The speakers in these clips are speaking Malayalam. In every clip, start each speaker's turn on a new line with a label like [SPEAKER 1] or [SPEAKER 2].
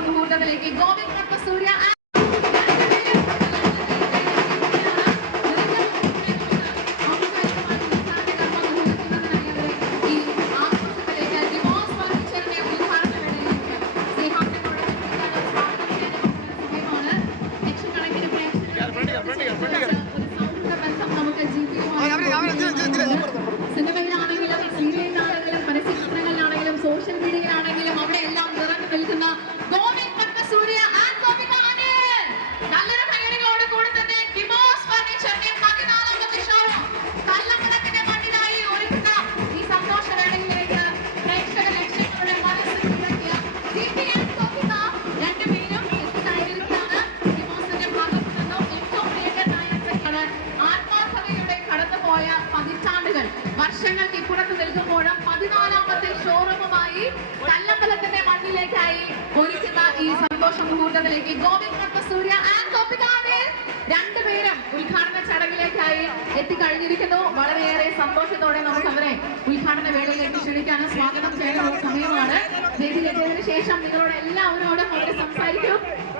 [SPEAKER 1] മുഹൂർത്തത്തിലേക്ക് ഗോവിന്ദ് പത്മസൂര്യ നമുക്ക് സന്തോഷ മുഹൂർത്തത്തിലേക്ക് ഗോവിന്ദ് സൂര്യ ആൻഡ് ഗോപികാനെ രണ്ടുപേരും ഉദ്ഘാടന ചടങ്ങിലേക്കായി എത്തിക്കഴിഞ്ഞിരിക്കുന്നു. വളരെയേറെ സന്തോഷത്തോടെ നമുക്ക് അവരെ ഉദ്ഘാടന വേളയിലേക്ക് ക്ഷണിക്കാൻ സ്വാഗതം ചെയ്യുന്ന സമയമാണ്. വേദിയിലെത്തിയതിനു ശേഷം നിങ്ങളോട് എല്ലാവരോടും അവരെ സംസാരിക്കും.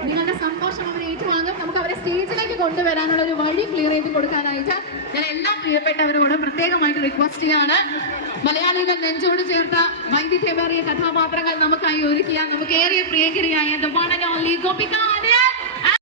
[SPEAKER 1] നിങ്ങളുടെ സന്തോഷം അവർ ഏറ്റുവാങ്ങും. നമുക്ക് അവരെ സ്റ്റേജിലേക്ക് കൊണ്ടുവരാനുള്ള ഒരു വഴി ക്ലിയർ ചെയ്ത് കൊടുക്കാനായിട്ട് ഞാൻ എല്ലാ പ്രിയപ്പെട്ടവരോടും പ്രത്യേകമായിട്ട് റിക്വസ്റ്റ് ചെയ്യാണ് മലയാളികൾ നെഞ്ചോട് ചേർത്ത വൈവിധ്യമേറിയ കഥാപാത്രങ്ങൾ നമുക്കായി ഒരുക്കിയ നമുക്ക് ഏറെ പ്രിയങ്കരിയായ the one and only Gopika